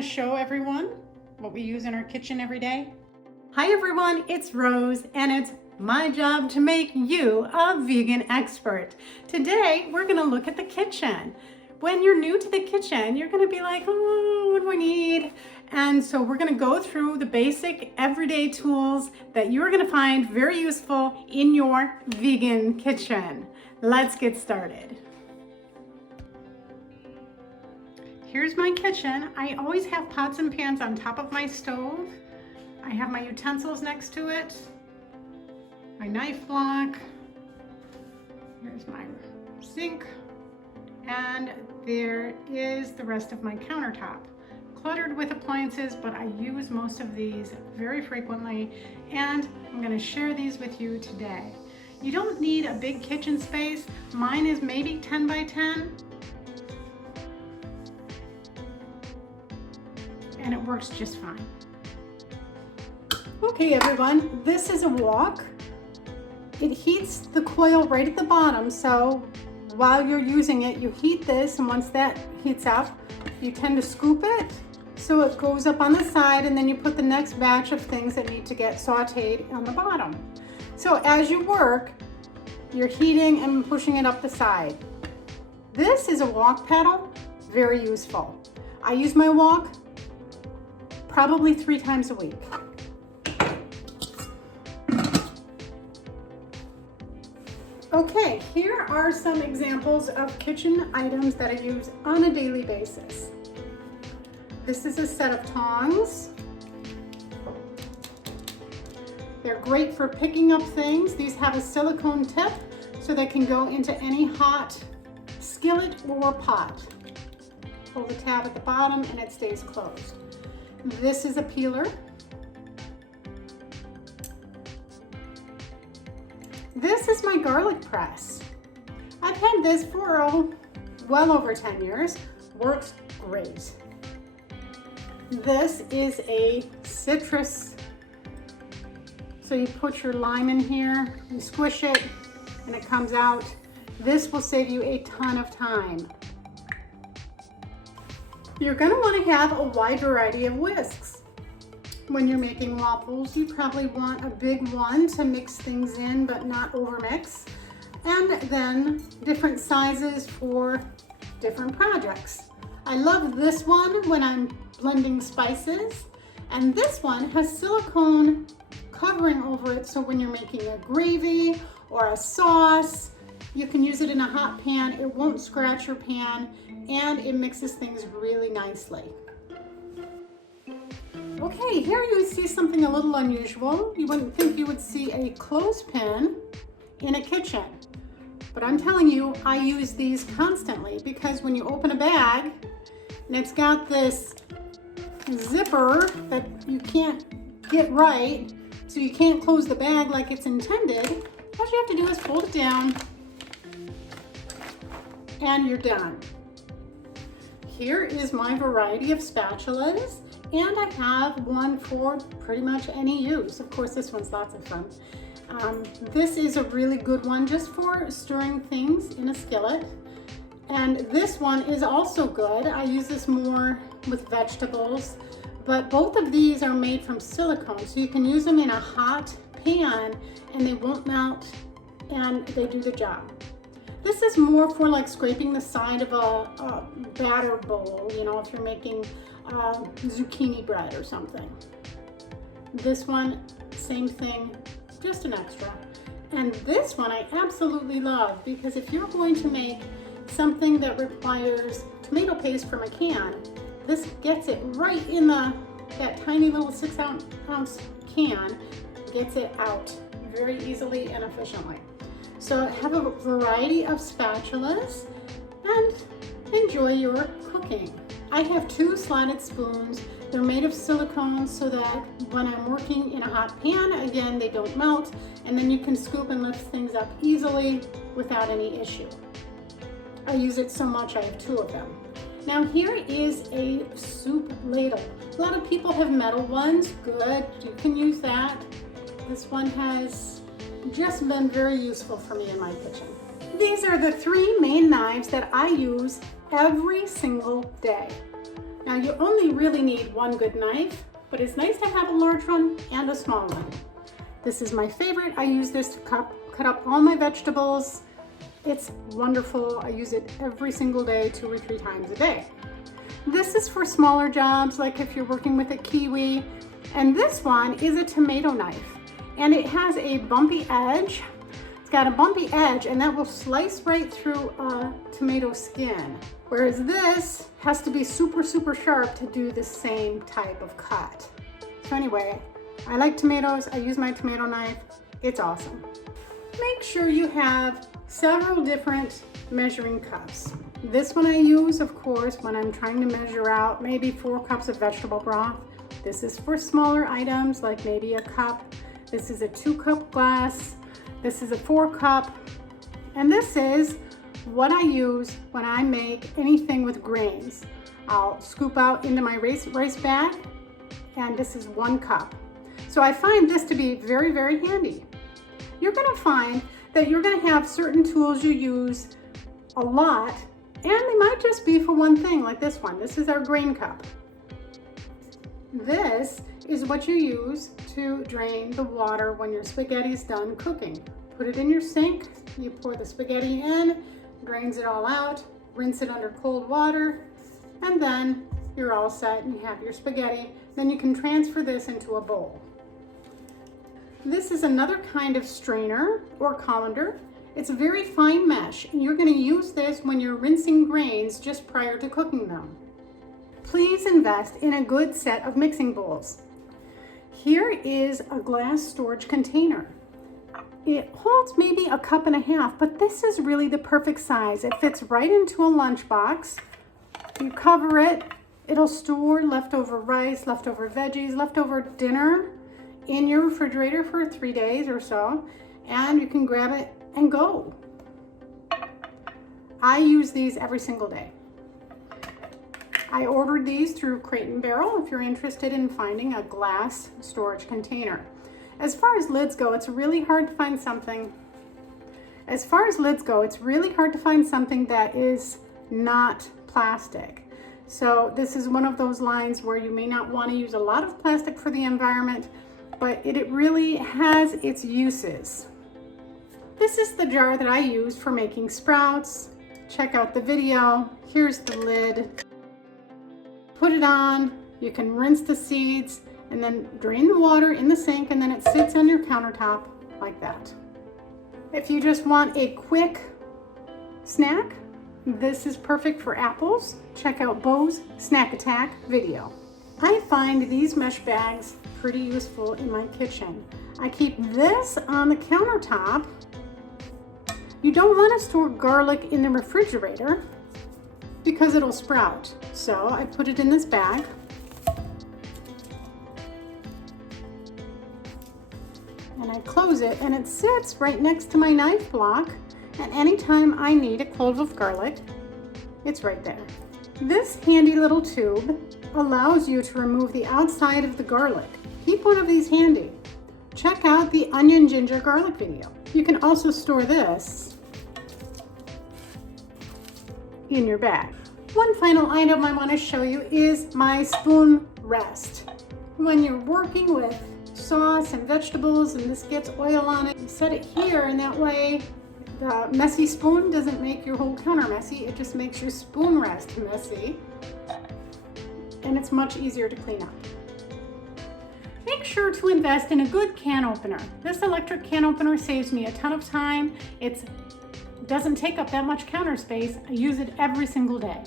want to show everyone what we use in our kitchen every day? Hi everyone, it's Rose and it's my job to make you a vegan expert. Today we're going to look at the kitchen. When you're new to the kitchen, you're going to be like, oh, what do I need? And so we're going to go through the basic everyday tools that you're going to find very useful in your vegan kitchen. Let's get started. Here's my kitchen. I always have pots and pans on top of my stove. I have my utensils next to it, my knife block, here's my sink, and there is the rest of my countertop. Cluttered with appliances, but I use most of these very frequently, and I'm going to share these with you today. You don't need a big kitchen space. Mine is maybe 10 by 10. And it works just fine. Okay everyone, this is a wok. It heats the coil right at the bottom, so while you're using it, you heat this, and once that heats up, you tend to scoop it so it goes up on the side, and then you put the next batch of things that need to get sauteed on the bottom. So as you work, you're heating and pushing it up the side. This is a wok paddle, very useful. I use my wok probably 3 times a week. Okay, here are some examples of kitchen items that I use on a daily basis. This is a set of tongs. They're great for picking up things. These have a silicone tip so they can go into any hot skillet or pot. Pull the tab at the bottom and it stays closed. This is a peeler. This is my garlic press. I've had this for well over 10 years. Works great. This is a citrus. So you put your lime in here, you squish it, and it comes out. This will save you a ton of time. You're going to want to have a wide variety of whisks. When you're making waffles, you probably want a big one to mix things in but not overmix. And then different sizes for different projects. I love this one when I'm blending spices. And this one has silicone covering over it, so when you're making a gravy or a sauce, you can use it in a hot pan. It won't scratch your pan, and it mixes things really nicely. Okay, here you see something a little unusual. You wouldn't think you would see a clothespin in a kitchen. But I'm telling you, I use these constantly because when you open a bag and it's got this zipper that you can't get right, so you can't close the bag like it's intended, all you have to do is fold it down and you're done. Here is my variety of spatulas, and I have one for pretty much any use. Of course, this one's lots of fun. This is a really good one just for stirring things in a skillet. And this one is also good. I use this more with vegetables, but both of these are made from silicone, so you can use them in a hot pan and they won't melt and they do the job. This is more for like scraping the side of a batter bowl, you know, if you're making zucchini bread or something. This one, same thing, just an extra. And this one I absolutely love because if you're going to make something that requires tomato paste from a can, this gets it right in that tiny little 6-ounce can, gets it out very easily and efficiently. So have a variety of spatulas and enjoy your cooking. I have 2 slotted spoons. They're made of silicone so that when I'm working in a hot pan, again, they don't melt, and then you can scoop and lift things up easily without any issue. I use it so much, I have 2 of them. Now here is a soup ladle. A lot of people have metal ones. Good, you can use that. This one has just been very useful for me in my kitchen. These are the 3 main knives that I use every single day. Now you only really need one good knife, but it's nice to have a large one and a small one. This is my favorite. I use this to cut up all my vegetables. It's wonderful. I use it every single day, 2 or 3 times a day. This is for smaller jobs, like if you're working with a kiwi. And this one is a tomato knife. And it has a bumpy edge. It's got a bumpy edge, and that will slice right through a tomato skin. Whereas this has to be super, super sharp to do the same type of cut. So anyway, I like tomatoes. I use my tomato knife. It's awesome. Make sure you have several different measuring cups. This one I use, of course, when I'm trying to measure out maybe 4 cups of vegetable broth. This is for smaller items, like maybe a cup. This is a 2-cup glass. This is a 4-cup. And this is what I use when I make anything with grains. I'll scoop out into my rice bag, and this is 1 cup. So I find this to be very, very handy. You're gonna find that you're gonna have certain tools you use a lot, and they might just be for one thing, like this one. This is our grain cup. This is what you use to drain the water when your spaghetti's done cooking. Put it in your sink, you pour the spaghetti in, drains it all out, rinse it under cold water, and then you're all set and you have your spaghetti. Then you can transfer this into a bowl. This is another kind of strainer or colander. It's a very fine mesh, and you're going to use this when you're rinsing grains just prior to cooking them. Please invest in a good set of mixing bowls. Here is a glass storage container. It holds maybe 1.5 cups, but this is really the perfect size. It fits right into a lunchbox. You cover it, it'll store leftover rice, leftover veggies, leftover dinner in your refrigerator for 3 days or so, and you can grab it and go. I use these every single day. I ordered these through Crate & Barrel if you're interested in finding a glass storage container. As far as lids go, it's really hard to find something. That is not plastic. So this is one of those lines where you may not want to use a lot of plastic for the environment, but it really has its uses. This is the jar that I use for making sprouts. Check out the video. Here's the lid. Put it on, you can rinse the seeds, and then drain the water in the sink, and then it sits on your countertop like that. If you just want a quick snack, this is perfect for apples. Check out Bo's Snack Attack video. I find these mesh bags pretty useful in my kitchen. I keep this on the countertop. You don't want to store garlic in the refrigerator because it'll sprout. So I put it in this bag. And I close it, and it sits right next to my knife block. And anytime I need a clove of garlic, it's right there. This handy little tube allows you to remove the outside of the garlic. Keep one of these handy. Check out the onion ginger garlic video. You can also store this in your bag. One final item I want to show you is my spoon rest. When you're working with sauce and vegetables and this gets oil on it, you set it here, and that way the messy spoon doesn't make your whole counter messy. It just makes your spoon rest messy, and it's much easier to clean up. Make sure to invest in a good can opener. This electric can opener saves me a ton of time. It doesn't take up that much counter space. I use it every single day.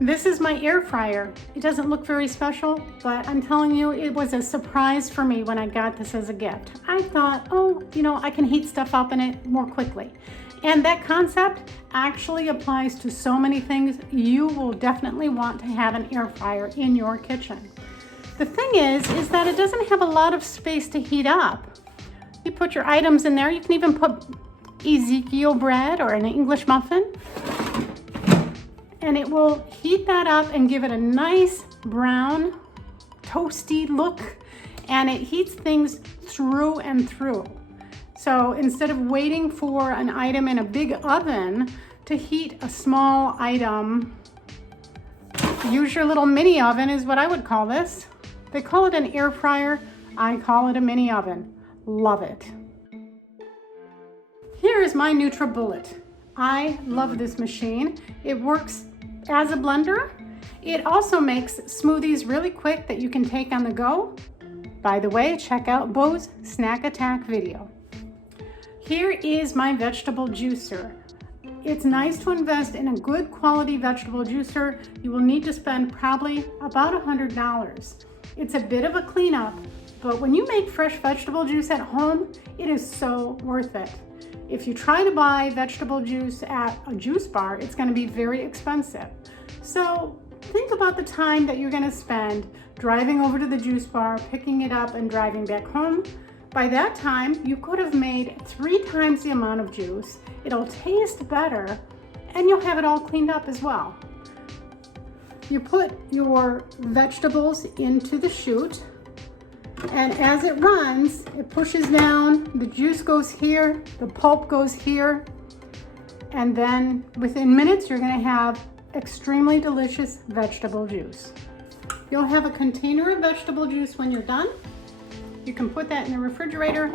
This is my air fryer. It doesn't look very special, but I'm telling you, it was a surprise for me when I got this as a gift. I thought, oh, I can heat stuff up in it more quickly. And that concept actually applies to so many things. You will definitely want to have an air fryer in your kitchen. The thing is that it doesn't have a lot of space to heat up. You put your items in there. You can even put Ezekiel bread or an English muffin, and it will heat that up and give it a nice brown, toasty look, and it heats things through and through. So instead of waiting for an item in a big oven to heat a small item use your little mini oven is what I would call this. They call it an air fryer. I call it a mini oven. Love it. Here is my NutriBullet. I love this machine. It works as a blender. It also makes smoothies really quick that you can take on the go. By the way, check out Bo's Snack Attack video. Here is my vegetable juicer. It's nice to invest in a good quality vegetable juicer. You will need to spend probably about $100. It's a bit of a cleanup, but when you make fresh vegetable juice at home, it is so worth it. If you try to buy vegetable juice at a juice bar, it's going to be very expensive. So think about the time that you're going to spend driving over to the juice bar, picking it up, and driving back home. By that time, you could have made 3 times the amount of juice. It'll taste better, and you'll have it all cleaned up as well. You put your vegetables into the chute, and as it runs, it pushes down, the juice goes here, the pulp goes here, and then within minutes, you're gonna have extremely delicious vegetable juice. You'll have a container of vegetable juice when you're done. You can put that in the refrigerator.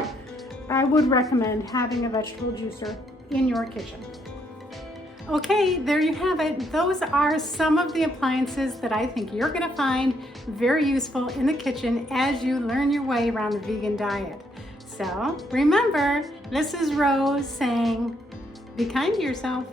I would recommend having a vegetable juicer in your kitchen. Okay, there you have it. Those are some of the appliances that I think you're gonna find very useful in the kitchen as you learn your way around the vegan diet. So remember, this is Rose saying, be kind to yourself.